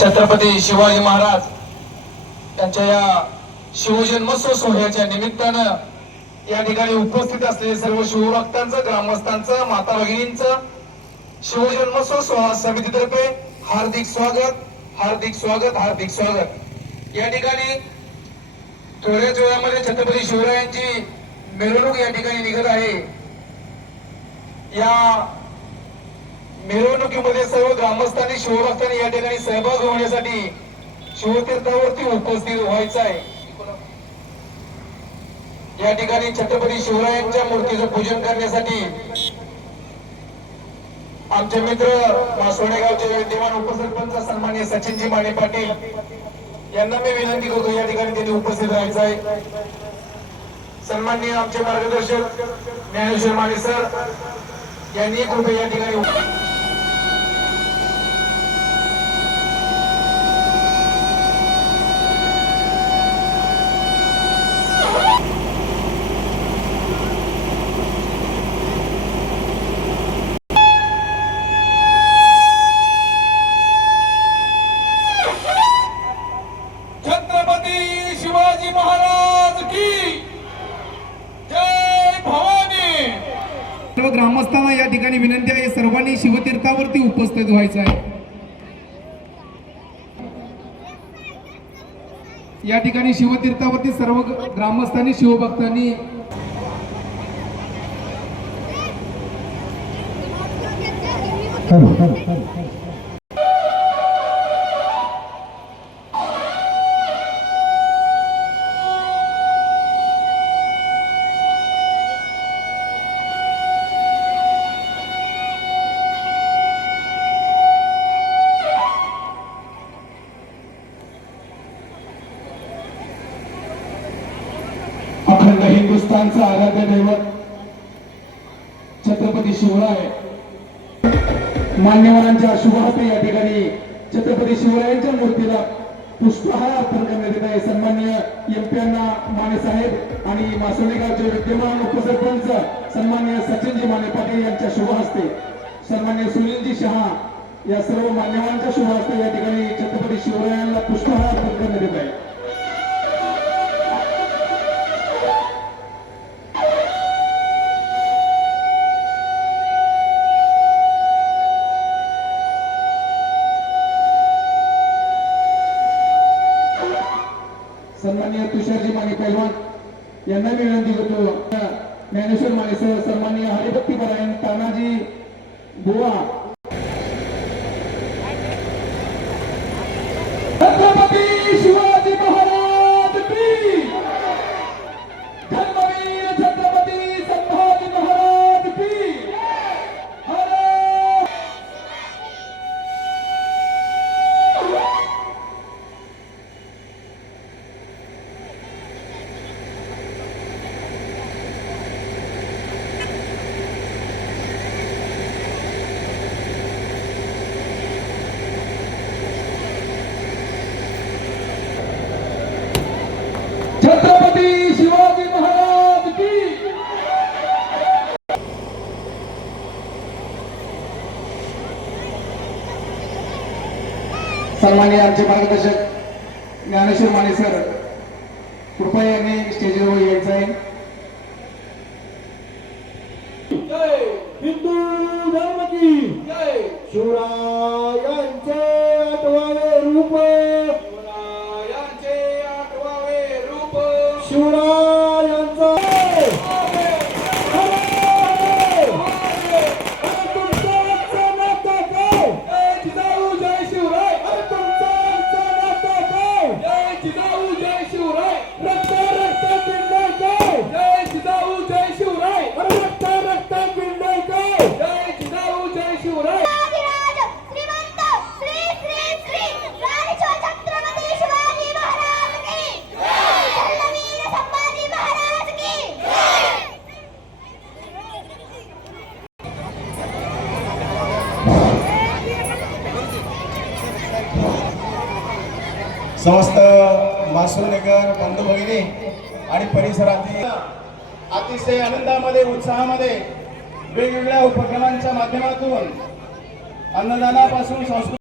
छत्रपती शिवाजी महाराज यांच्या या शिवजन्मोत्सव सोहळ्याच्या निमित्तानं या ठिकाणी उपस्थित असलेले सर्व शिवभक्तांचं ग्रामस्थांचं माता भगिनींचं शिवजन्मोत्सव सोहळा समितीतर्फे हार्दिक स्वागत हार्दिक स्वागत हार्दिक स्वागत. या ठिकाणी थोड्याच वेळामध्ये छत्रपती शिवरायांची मिरवणूक या ठिकाणी निघत आहे. या मिरवणुकीमध्ये सर्व ग्रामस्थांनी शिवभक्तांनी या ठिकाणी सहभाग होण्यासाठी शिवतीर्थावरती उपस्थित व्हायचं आहे या ठिकाणी छत्रपती शिवरायांच्या मूर्तीचं पूजन करण्यासाठी आमचे मित्र मासोडे विद्यमान उपसरपंच सन्मान्य सचिनजी माने पाटील यांना मी विनंती करतो या ठिकाणी त्यांनी उपस्थित राहायचं आहे सन्माननीय आमचे मार्गदर्शक ज्ञानेश्वर माने सर यांनी कृपया या ठिकाणी उप- छत्रपती शिवाजी महाराज की जय भवानी. सर्व ग्रामस्थांना या ठिकाणी विनंती आहे सर्वांनी शिवतीर्थावरती उपस्थित व्हायचं आहे. या ठिकाणी शिवतीर्थावरती सर्व ग्रामस्थांनी शिवभक्तांनी अखंड हिंदुस्थानचं आराध्य दैवत छत्रपती शिवराय मान्यवरांच्या शुभहस्ते या ठिकाणी छत्रपती शिवरायांच्या मूर्तीला पुष्पहार अर्पण करण्यात येत आहे. सन्मान्य एमपीना माने साहेब आणि मासोलीगावचे विद्यमान उपसरपंच सन्मान्य सचिनजी माने पाटील यांच्या शुभ हस्ते सन्मान्य सुनीलजी शहा या सर्व मान्यवरांच्या शुभ हस्ते या ठिकाणी छत्रपती शिवरायांना पुष्प सन्मान्य तुषारजी माने पैलवान यांना मी विनंती करतो. ज्ञानेश्वर माने सर सन्माननीय हरिभक्ती परायण तानाजी बुवा सन्मान्य आमचे मार्गदर्शक ज्ञानेश्वर माने सर कृपया यांनी स्टेजवर यायचं आहे. जय हिंदू धर्म की जय. शिवरायांचे आठवावे रूप. शिवरायांचे आठवावे रूप. शिवरायांचा समस्त मासुलनगर बंधू भगिनी आणि परिसरातील अतिशय आनंदामध्ये उत्साहामध्ये वेगवेगळ्या उपक्रमांच्या माध्यमातून अन्नदानापासून संस्कृत